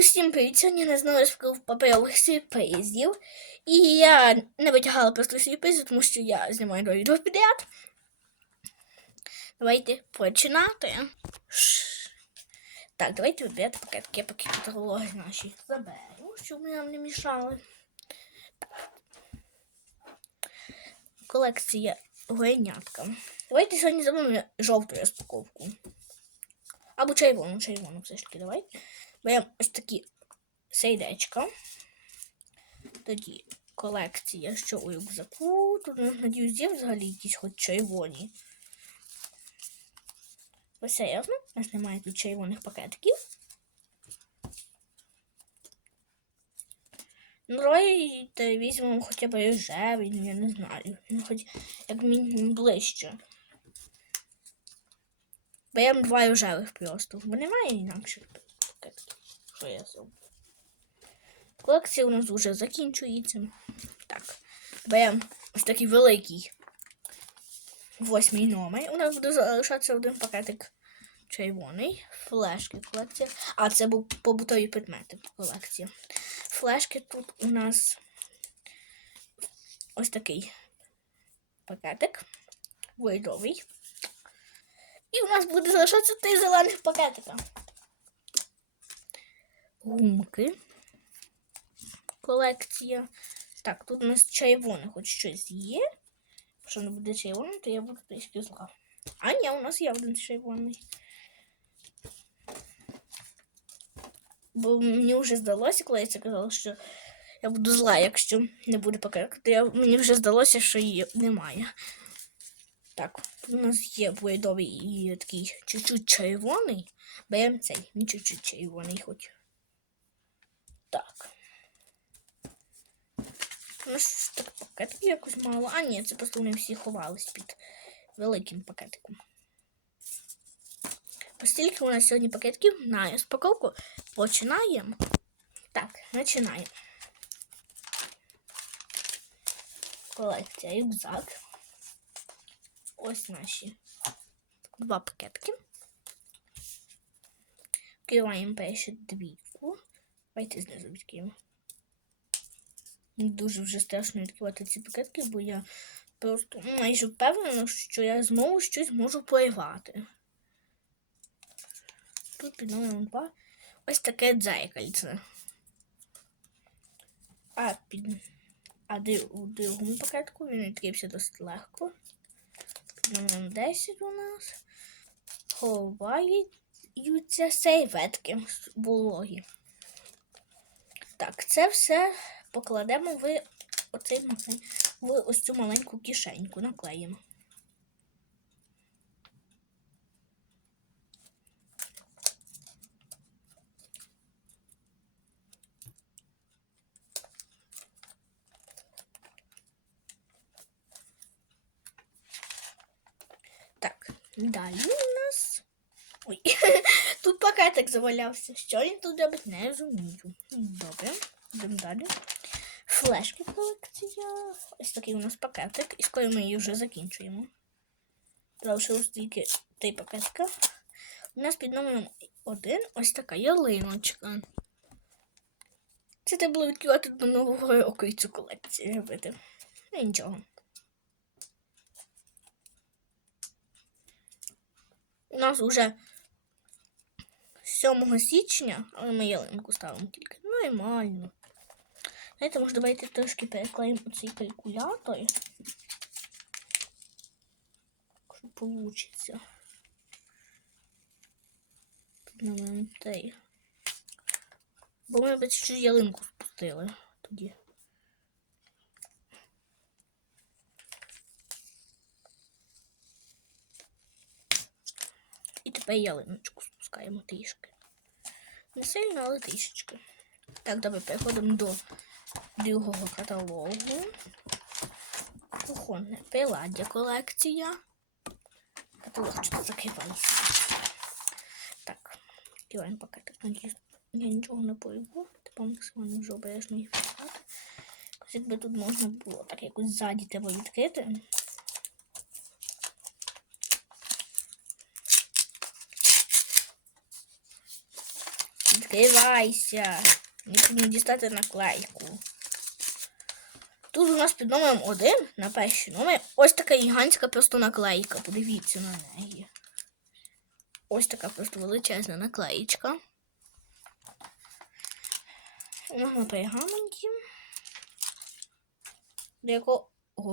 Усім привіт! Сьогодні не знову розпакував паперових сюрпризів. І я не витягала просто сюрпризи, тому що я знімаю два відео підряд. Давайте починати. Ш. Так, давайте вибирати пакетки, поки каталоги наші заберу, щоб нам не мішали. Так. Колекція горнятка. Давайте сьогодні зробимо жовту розпаковку. Або червону, червону все ж таки давай. Беремо ось такі сейдечка. Тоді колекція, що у рюкзаку. Тут, надіюсь, є взагалі якісь хоч червоні. Ви серйозно? У нас немає тут червоних пакетиків. Ну, давайте візьмемо хоча б рожевий, ну я не знаю. Ну, хоч як мінімум ближче. Беремо два рожевих просто, бо немає інакших пакетків. Що я зроблю? Колекція у нас вже закінчується. Так, беремо ось такий великий восьмий номер. У нас буде залишатися один пакетик червоний. Флешки колекція. А, це був побутові предмети колекція. Флешки тут у нас ось такий пакетик. Вийдовий. І у нас буде залишатися три зелених пакетика. Гумки. Колекція. Так, тут у нас червоне хоч щось є. Якщо не буде червоне, то я буду трішки зла. А ні, у нас є один червоний. Бо мені вже здалося, коли я це казала, що я буду зла, якщо не буде пакетика. То я, мені вже здалося, що її немає. Так, у нас є бурядовий і такий чуть-чуть червоний. Беремо цей, не чуть-чуть червоний хоч. Так. У нас так пакетиків якось мало. А ні, це просто вони всі ховались під великим пакетиком. Постільки у нас сьогодні пакетків на розпаковку. Починаємо. Так, починаємо. Колекція рюкзак. Ось наші два пакетки. Відкриваємо першу двійку. Давайте знизу відкриємо. Дуже вже страшно відкривати ці пакетки, бо я просто майже впевнена, що я знову щось можу порвати. Тут під номером 2 ось таке дзеркальце. А під а у другому пакетку він відкрився досить легко. Під номером 10 у нас ховаються серветки вологі. Так, це все покладемо в оцей в ось цю маленьку кишеньку, наклеїмо. Так, далі у нас. Ой, тут пакетик завалявся. Що він тут робить, не розумію. Добре, йдемо далі. Флешки колекція. Ось такий у нас пакетик. І скоро ми її вже закінчуємо. Залишилось тільки три пакетика. У нас під номером один ось така ялиночка. Це треба було відкривати до нового року і цю колекцію робити. Ну, нічого. У нас вже 7 січня, але ми ялинку ставимо тільки. Нормально. Знаєте, може давайте трошки переклеїмо цей калькулятор. Що получиться. Під номером 3. Бо ми б ще ялинку спустили тоді. І тепер ялиночку спускаємо трішки. Не сильно, але трішечки. Так, давай переходимо до другого каталогу. Кухонне приладдя колекція. Каталог що закривається. Так, відкриваємо пакетик. Я нічого не пойму. Типа максимально вже обережно їх відкривати. Якби тут можна було так якось ззаді треба відкрити. відкривайся. Мені дістати наклейку. Тут у нас під номером 1 на перший номер ось така гігантська просто наклейка. Подивіться на неї. Ось така просто величезна наклеїчка. Вона на пергаменті. До якого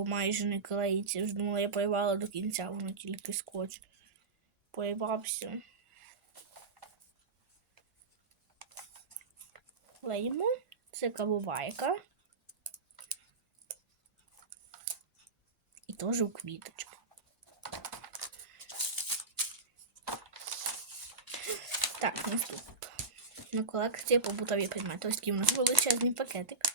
майже не клеїться. Вже думала, я порвала до кінця, воно тільки скотч. Порвався. Клеїмо. Це кавовайка. І теж у квіточки. Так, наступна колекція побутові предмети. Ось такий у нас величезний пакетик.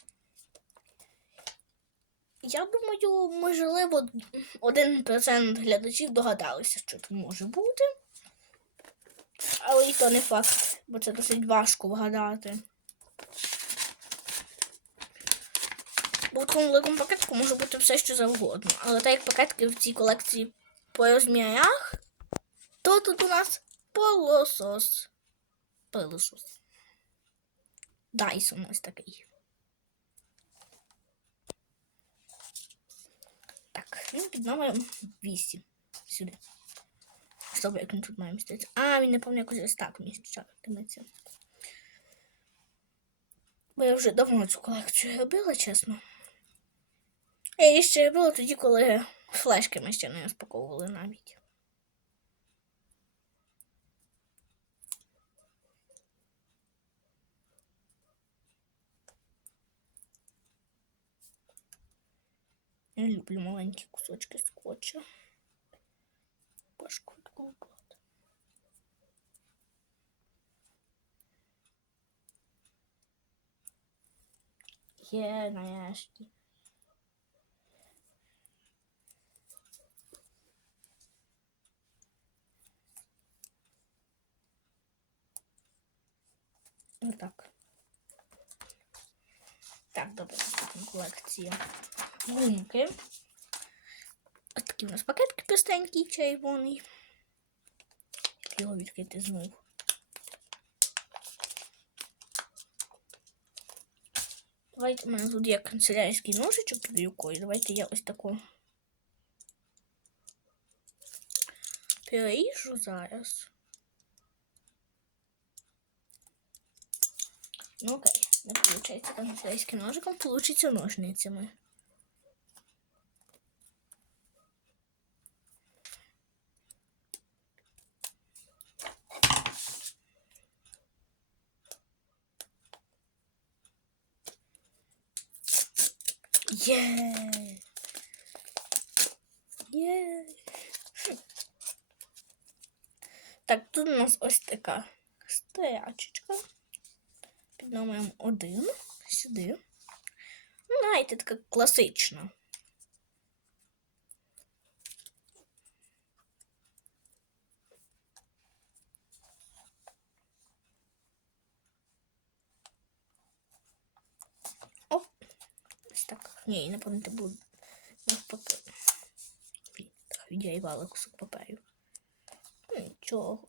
Я думаю, можливо, 1% глядачів догадалися, що тут може бути. Але і то не факт, бо це досить важко вгадати. Бо в такому великому пакетику може бути все, що завгодно. Але так як пакетики в цій колекції по розмірах, то тут у нас полосос. Пилосос. Дайсон ось такий. Так, він під номером 8. Сюди. Що як він тут має міститися? А, він, напевно, якось ось так міститиметься. Бо я вже давно цю колекцію робила, чесно. Я її ще робила тоді, коли флешки ми ще не розпаковували навіть. Я люблю маленькі кусочки скотча. Важко Є нарешті. Отак. Так, добре, наступна колекція. Гумки. Ось такий у нас пакетик простенький, червоний. Як його відкрити знову. Давайте у мене тут є канцелярський ножичок під рукою. Давайте я ось таку переріжу зараз. Ну окей, не виходить канцелярським ножиком, получиться ножницями. Є! Є! Так, тут у нас ось така стоячечка під номером 1 сюди. Ну, знаєте, така класична. Оп. Ось так. Ні, напевно, це буде навпаки. Відірвала кусок паперу. Ну, Нічого.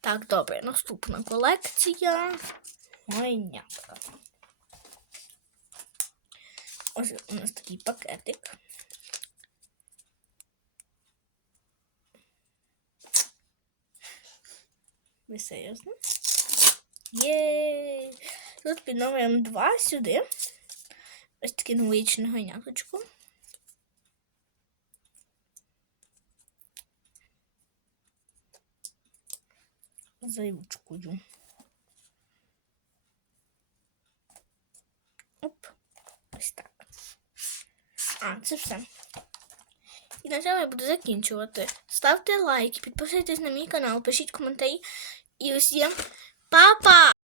Так, добре, наступна колекція. Майнятка. Ось у нас такий пакетик. Ви серйозно? Є! Тут під номером 2 сюди. Ось таке новорічне ганяточко. За. Оп. Ось так. А, це все. І на цьому я буду закінчувати. Ставте лайки, підписуйтесь на мій канал, пишіть коментарі. І усім па-па!